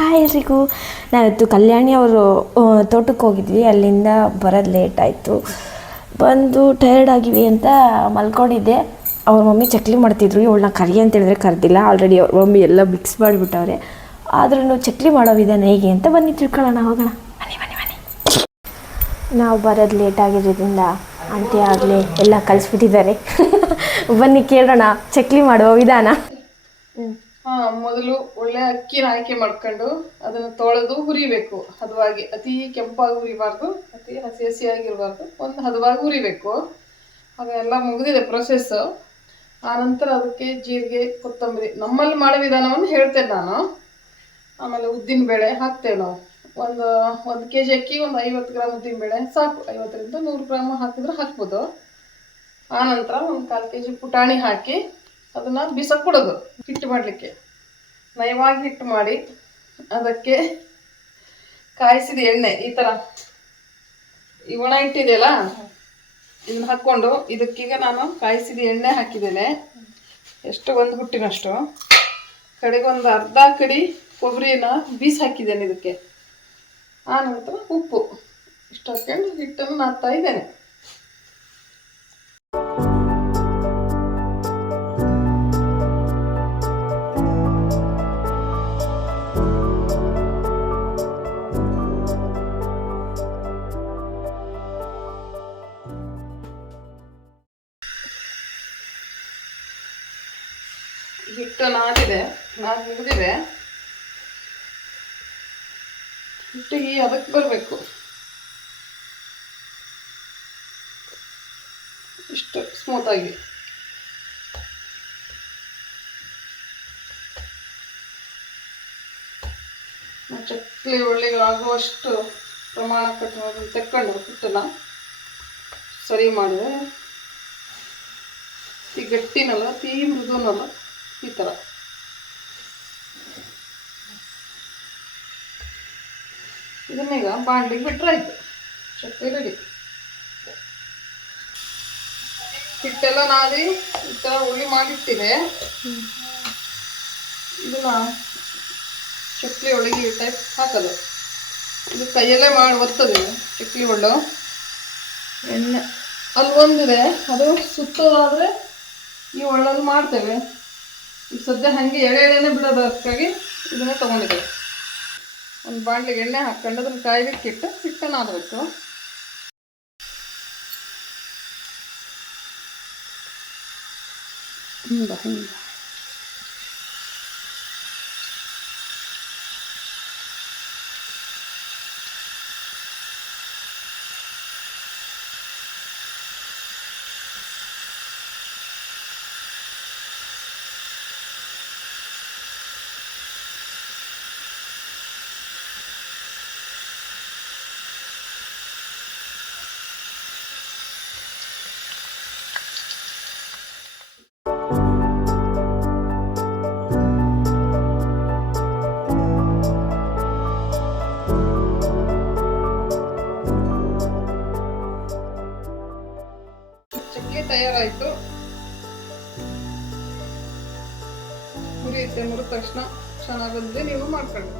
Hi ಎಲ್ರಿಗೂ. ನಾವಿತ್ತು ಕಲ್ಯಾಣಿ ಅವರು ತೋಟಕ್ಕೆ ಹೋಗಿದ್ವಿ, ಅಲ್ಲಿಂದ ಬರೋದು ಲೇಟ್ ಆಯಿತು. ಬಂದು ಟಯರ್ಡ್ ಆಗಿವಿ ಅಂತ ಮಲ್ಕೊಂಡಿದ್ದೆ. ಅವ್ರ ಮಮ್ಮಿ ಚಕ್ಲಿ ಮಾಡ್ತಿದ್ರು, ಇವಳನ್ನ ಕರಿ ಅಂತ ಹೇಳಿದ್ರೆ ಕರೆದಿಲ್ಲ. ಆಲ್ರೆಡಿ ಅವ್ರ ಮಮ್ಮಿ ಎಲ್ಲ ಮಿಕ್ಸ್ ಮಾಡಿಬಿಟ್ಟವ್ರೆ. ಆದ್ರೂ ಚಕ್ಲಿ ಮಾಡೋ ವಿಧಾನ ಹೇಗೆ ಅಂತ ಬನ್ನಿ ತಿಳ್ಕೊಳ್ಳೋಣ, ಹೋಗೋಣ. ಬನ್ನಿ ಬನ್ನಿ ಬನ್ನಿ. ನಾವು ಬರೋದು ಲೇಟ್ ಆಗಿರೋದ್ರಿಂದ ಆಂಟಿ ಆಗಲೇ ಎಲ್ಲ ಕಲಿಸ್ಬಿಟ್ಟಿದ್ದಾರೆ. ಬನ್ನಿ ಕೇಳೋಣ ಚಕ್ಲಿ ಮಾಡುವ ವಿಧಾನ. ಮೊದಲು ಒಳ್ಳೆ ಅಕ್ಕಿನ ಆಯ್ಕೆ ಮಾಡ್ಕೊಂಡು ಅದನ್ನ ತೊಳೆದು ಹುರಿಬೇಕು ಹದವಾಗಿ. ಅತಿ ಕೆಂಪಾಗಿ ಹುರಿಬಾರ್ದು, ಅತಿ ಹಸಿ ಹಸಿಯಾಗಿರ್ಬಾರ್ದು, ಒಂದು ಹದವಾಗಿ ಹುರಿಬೇಕು. ಅದೆಲ್ಲ ಮುಗಿದಿದೆ ಪ್ರೊಸೆಸ್. ಆನಂತರ ಅದಕ್ಕೆ ಜೀರಿಗೆ, ಕೊತ್ತಂಬರಿ, ನಮ್ಮಲ್ಲಿ ಮಾಡೋ ವಿಧಾನವನ್ನು ಹೇಳ್ತೇನೆ ನಾನು. ಆಮೇಲೆ ಉದ್ದಿನ ಬೇಳೆ ಹಾಕ್ತೇವೆ ನಾವು. ಒಂದು ಕೆ ಜಿ ಅಕ್ಕಿ ಒಂದು 50 ಗ್ರಾಮ್ ಉದ್ದಿನ ಬೇಳೆ ಸಾಕು. 50ರಿಂದ 100 ಗ್ರಾಮ್ ಹಾಕಿದ್ರೆ ಹಾಕ್ಬೋದು. ಆನಂತರ ಒಂದು 1/4 ಕೆ ಜಿ ಪುಟಾಣಿ ಹಾಕಿ ಅದನ್ನು ಬಿಸಕ್ಕೆ ಕೊಡೋದು. ಹಿಟ್ಟು ಮಾಡಲಿಕ್ಕೆ ನಯವಾಗಿ ಹಿಟ್ಟು ಮಾಡಿ ಅದಕ್ಕೆ ಕಾಯಿಸಿದ ಎಣ್ಣೆ, ಈ ಥರ ಈ ಒಣ ಹಿಟ್ಟಿದೆಯಲ್ಲ ಇದನ್ನು ಹಾಕ್ಕೊಂಡು ಇದಕ್ಕೀಗ ನಾನು ಕಾಯಿಸಿದ ಎಣ್ಣೆ ಹಾಕಿದ್ದೇನೆ. ಎಷ್ಟು, ಒಂದು ಹುಟ್ಟಿನಷ್ಟು. ಕಡೆಗೆ ಒಂದು ಅರ್ಧ ಕಡಿ ಕೊಬ್ಬರಿನ ಬೀಸಿ ಹಾಕಿದ್ದೇನೆ ಇದಕ್ಕೆ. ಆನಂತರ ಉಪ್ಪು ಇಷ್ಟು ಹಾಕ್ಕೊಂಡು ಹಿಟ್ಟನ್ನು ನಾದ್ತಾ ಇದ್ದೇನೆ. ಹಿಟ್ಟು ನಾದಿದೆ, ಮುಗಿದಿದೆ. ಹಿಟ್ಟಿಗೆ ಅದಕ್ಕೆ ಬರಬೇಕು ಇಷ್ಟು ಸ್ಮೂತಾಗಿ. ಚಕ್ಲಿ ಒಳ್ಳೆಗಾಗುವಷ್ಟು ಪ್ರಮಾಣ ತೆಕ್ಕೊಂಡು ಹಿಟ್ಟನ್ನ ಸರಿ ಮಾಡಿದೆ. ಈ ಗಟ್ಟಿನಲ್ಲ, ತೀ ಮೃದುನಲ್ಲ, ಈ ಥರ. ಇದನ್ನೀಗ ಬಾಣಲಿಗೆ ಬಿಟ್ಟರೆ ಆಯ್ತು, ಚಕ್ಲಿ ರೆಡಿ. ಹಿಟ್ಟೆಲ್ಲ ನಾದಿ ಈ ಥರ ಉಳ್ಳಿ ಮಾಡಿಟ್ಟಿದೆ. ಇದನ್ನ ಚಕ್ಲಿ ಒಳಗೆ ಈ ಟೈಪ್ ಹಾಕೋದು. ಇದು ಕೈಯಲ್ಲೇ ಮಾಡಿ ಒತ್ತದು ಚಕ್ಲಿ ಒಳ್ಳು. ಎಣ್ಣೆ ಅಲ್ಲಿ ಒಂದಿದೆ, ಅದು ಸುತ್ತೋದಾದರೆ ಈ ಒಳ್ಳಲ್ಲಿ ಮಾಡ್ತೇವೆ. ಈಗ ಸದ್ಯ ಹಾಗೆ ಎಳೆನೇ ಬಿಡೋದು, ಅದಕ್ಕಾಗಿ ಇದನ್ನೇ ತೊಗೊಂಡಿದ್ದೇವೆ. ಒಂದು ಬಾಣಲಿಗೆ ಎಣ್ಣೆ ಹಾಕ್ಕೊಂಡು ಅದನ್ನು ಕಾಯ್ಲಿಕ್ಕೆ ಇಟ್ಟು ಹಿಟ್ಟನ್ನು ನಾದಬೇಕು. ಹಿಂಗೆ ತಯಾರಾಯಿತು. ಮುರಿಯುತ್ತೆ, ಮುರಿದ ತಕ್ಷಣ ಚೆನ್ನಾಗಿ ಬಂದಿದೆ. ನೀವು ಮಾಡ್ಕೊಳ್ಳಿ.